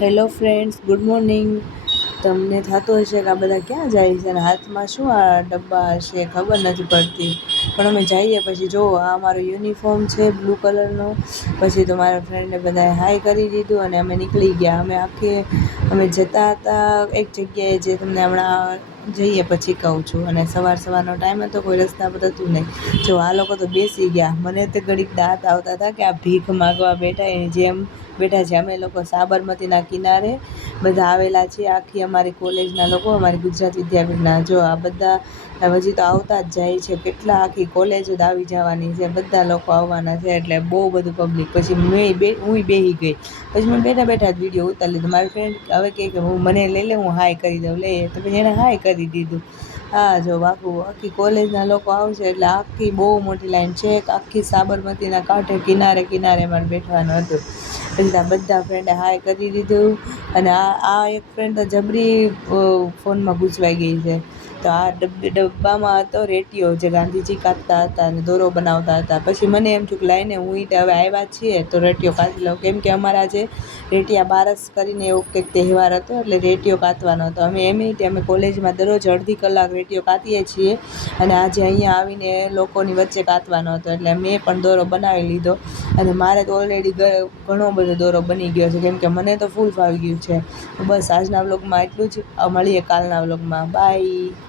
Hello friends, good morning. તમને થતું હશે કે આ બધા ક્યાં જાય છે અને હાથમાં શું આ ડબ્બા હશે, ખબર નથી પડતી. પણ અમે જઈએ પછી જો આ અમારો યુનિફોર્મ છે બ્લુ કલરનો. પછી તો મારા ફ્રેન્ડને બધાએ હાઈ કરી દીધું અને અમે નીકળી ગયા. અમે જતા હતા એક જગ્યાએ, જે તમને હમણાં જઈએ પછી કહું છું. અને સવારનો ટાઈમ હતો, કોઈ રસ્તા પર હતું નહીં. જો આ લોકો તો બેસી ગયા. મને તો ઘડીક દાંત આવતા હતા કે આ ભીખ માગવા બેઠા એની જેમ બેઠા છે. અમે લોકો સાબરમતીના કિનારે બધા આવેલા છીએ, આખી અમારી કોલેજના લોકો, અમારી ગુજરાત વિદ્યાપીઠના. જો આ બધા હજી તો આવતા જ જાય છે, કેટલા આખી કોલેજ જ આવી જવાની છે, બધા લોકો આવવાના છે, એટલે બહુ બધું પબ્લિક. પછી હું બેસી ગઈ. પછી મેં બેઠા જ વિડીયો ઉતારી લીધો. મારી ફ્રેન્ડ હવે કહે કે મને લઈ લે, હું હાઈ કરી દઉં. તો પછી એણે હાઈ કરી દીધું. હા, જો આખી કોલેજના લોકો આવશે એટલે આખી બહુ મોટી લાઈન છે, આખી સાબરમતીના કાંઠે કિનારે અમારે બેઠવાનું હતું. પછી ત્યાં બધા ફ્રેન્ડે હાઈ કરી દીધું. અને આ એક ફ્રેન્ડ તો જબરી ફોનમાં ગૂંચવાઈ ગઈ છે. તો આ ડબ્બામાં હતો રેટિયો, જે ગાંધીજી કાપતા હતા અને દોરો બનાવતા હતા. પછી મને એમ થયું કે લાઈને હું હવે આવ્યા છીએ તો રેટિયો કાઢી લઉં, કેમ કે અમારા જે રેટિયા બારસ કરીને એવો કંઈક તહેવાર હતો, એટલે રેટિયો કાતવાનો હતો. અમે કોલેજમાં દરરોજ અડધી કલાક રેટિયો કાતીએ છીએ, અને આજે અહીંયા આવીને લોકોની વચ્ચે કાતવાનો હતો, એટલે મેં પણ દોરો બનાવી લીધો. અને મારે તો ઓલરેડી ઘણો બધો દોરો બની ગયો છે, કેમ કે મને તો ફૂલ ફાવી ગયું છે. બસ આજના વ્લોગમાં એટલું જ. મળીએ કાલના વ્લોગમાં. બાય.